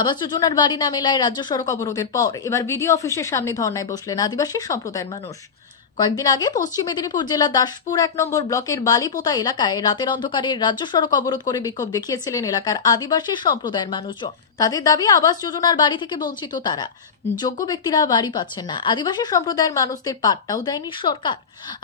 আবাস যোজনার বাড়ি না মেলায় রাজ্য সড়ক অবরোধের পর এবার বিডিও অফিসের সামনে ধর্নায় বসলেন আদিবাসী সম্প্রদায়ের মানুষ। কয়েকদিন আগে পশ্চিম মেদিনীপুর জেলার দাসপুর ১ নম্বর ব্লকের বালিপোতা এলাকায় রাতের অন্ধকারে রাজ্য সড়ক অবরোধ করে বিক্ষোভ দেখিয়েছিলেন এলাকার আদিবাসী সম্প্রদায়ের মানুষজন। তাদের দাবি আবাস যোজনার বাড়ি থেকে বঞ্চিত তারা, যোগ্য ব্যক্তিরা বাড়ি পাচ্ছেন না। আদিবাসী সম্প্রদায়ের মানুষদের পাট্টাও দেয়নি সরকার।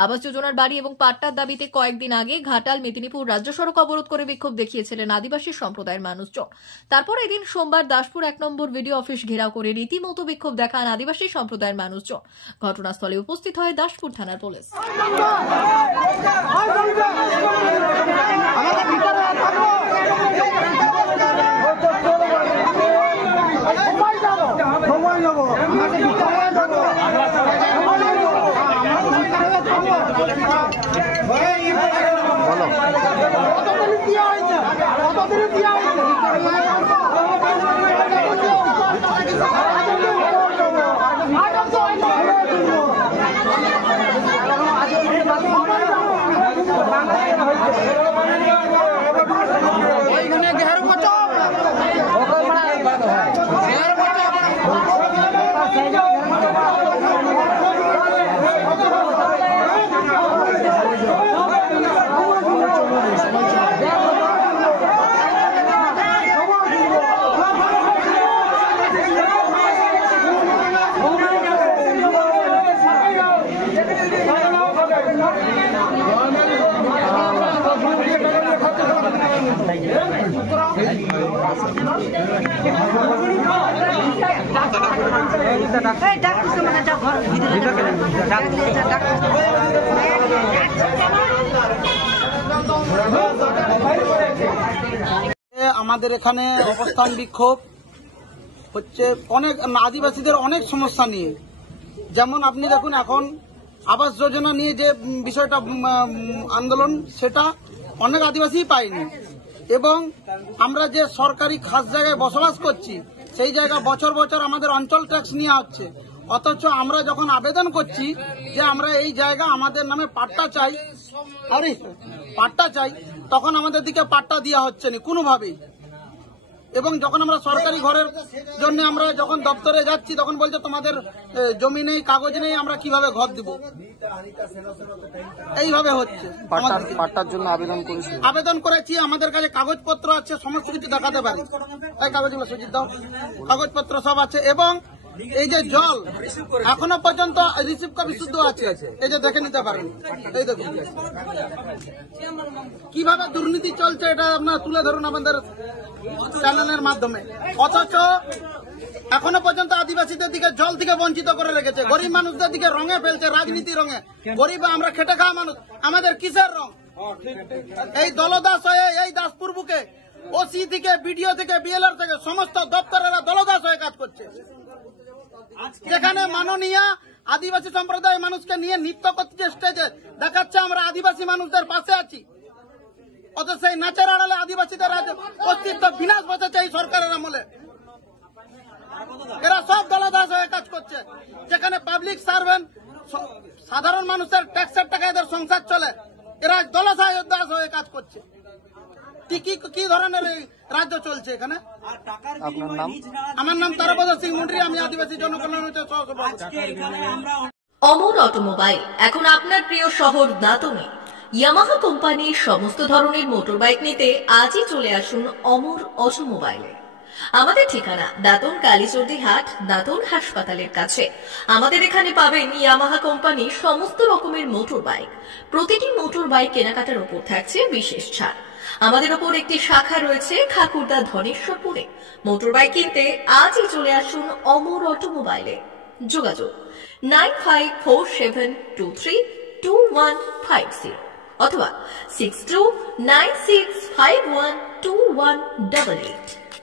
আবাস যোজনার বাড়ি এবং পাট্টার দাবিতে কয়েকদিন আগে ঘাটাল মেদিনীপুর রাজ্য সড়ক অবরোধ করে বিক্ষোভ দেখিয়েছিলেন আদিবাসী সম্প্রদায়ের মানুষজন। তারপর এদিন সোমবার দাসপুর ১ নম্বর বিডিও অফিস ঘেরাও করে রীতিমতো বিক্ষোভ দেখান আদিবাসী সম্প্রদায়ের মানুষজন। ঘটনাস্থলে উপস্থিত হয় দাসপুর থানার পুলিশ। আমাদের এখানে অবস্থান বিক্ষোভ হচ্ছে অনেক আদিবাসীদের অনেক সমস্যা নিয়ে। যেমন আপনি দেখুন, এখন আবাস যোজনা নিয়ে যে বিষয়টা আন্দোলন, সেটা অনেক আদিবাসী পায়নি। এবং আমরা যে সরকারি খাস জায়গায় বসবাস করছি, সেই জায়গা বছর বছর আমাদের অঞ্চল ট্যাক্স নেওয়া হচ্ছে। অথচ আমরা যখন আবেদন করছি যে আমরা এই জায়গা আমাদের নামে পাট্টা চাই, তখন আমাদের দিকে পাট্টা দেওয়া হচ্ছে না কোনোভাবেই। এবং যখন আমরা সরকারি ঘরের জন্য আমরা যখন দপ্তরে যাচ্ছি, তখন বলছে তোমাদের জমি নেই, কাগজ নেই, আমরা কিভাবে ঘর দিব। এইভাবে হচ্ছে। পাট্টার জন্য আবেদন করেছি, আমাদের কাছে কাগজপত্র আছে, সমস্ত কিছু দেখাতে পারি। এই কাগজগুলো সুজিত দাও, কাগজপত্র সব আছে। এবং এই যে জল এখনো পর্যন্ত রিসিভ কপি শুদ্ধ আছে, এই যে দেখে নিতে পারেন। এই দেখুন কিভাবে দুর্নীতি চলছে, এটা আপনারা তুলে ধরুন আমাদের চ্যানেলের মাধ্যমে। অথচ এখনো পর্যন্ত আদিবাসীদের দিকে জল থেকে বঞ্চিত করে রেখেছে, গরিব মানুষদের দিকে রঙে ফেলছে, রাজনীতি রঙে। গরিব আমরা খেটে খাওয়া মানুষ, আমাদের কিসের রং? এই দলদাস হয়ে এই দাসপুর বুকে ওসি থেকে বিডিও থেকে বিএলআর থেকে সমস্ত দপ্তরেরা দলদাস হয়ে কাজ করছে। যেখানে মাননীয় আদিবাসী সম্প্রদায়ের মানুষকে নিয়ে নৃত্য করছে, স্টেজে দেখাচ্ছে আমরা আদিবাসী মানুষদের পাশে আছি। অথচ সেই নাচের আড়ালে আদিবাসীদের অস্তিত্ব বিনাশ বসেছে এই সরকারের আমলে। এরা সব দলদাস হয়ে কাজ করছে। যেখানে পাবলিক সার্ভেন্ট, সাধারণ মানুষের ট্যাক্সের টাকা এদের সংসার চলে, এরা দলদাস হয়ে কাজ করছে। কি ধরনের রাজ্য চলছে এখানে? আমার নাম তারাপদ সিং মুন্ড্রি, আমি আদিবাসী জনকল্যাণ অমর অটোমোবাইল এখন আপনার প্রিয় শহর দাঁতনে। ইয়ামাহা কোম্পানির সমস্ত ধরনের মোটর বাইক নিতে আজই চলে আসুন অমর অটোমোবাইলে। আমাদের ঠিকানা দাঁতন কালীচর্দি হাট, দাঁতন হাসপাতালের কাছে। আমাদের এখানে পাবেন ইয়ামাহা কোম্পানির সমস্ত রকমের মোটর বাইক। প্রতিটি মোটর বাইক কেনাকাটার উপর থাকছে বিশেষ ছাড়। আমাদের ওপর একটি শাখা রয়েছে খাকুরদা ধনেশ্বরপুরে। মোটর বাইক কিনতে আজই চলে আসুন অমর অটোমোবাইলে। যোগাযোগ 9547232150 অথবা 6296512188।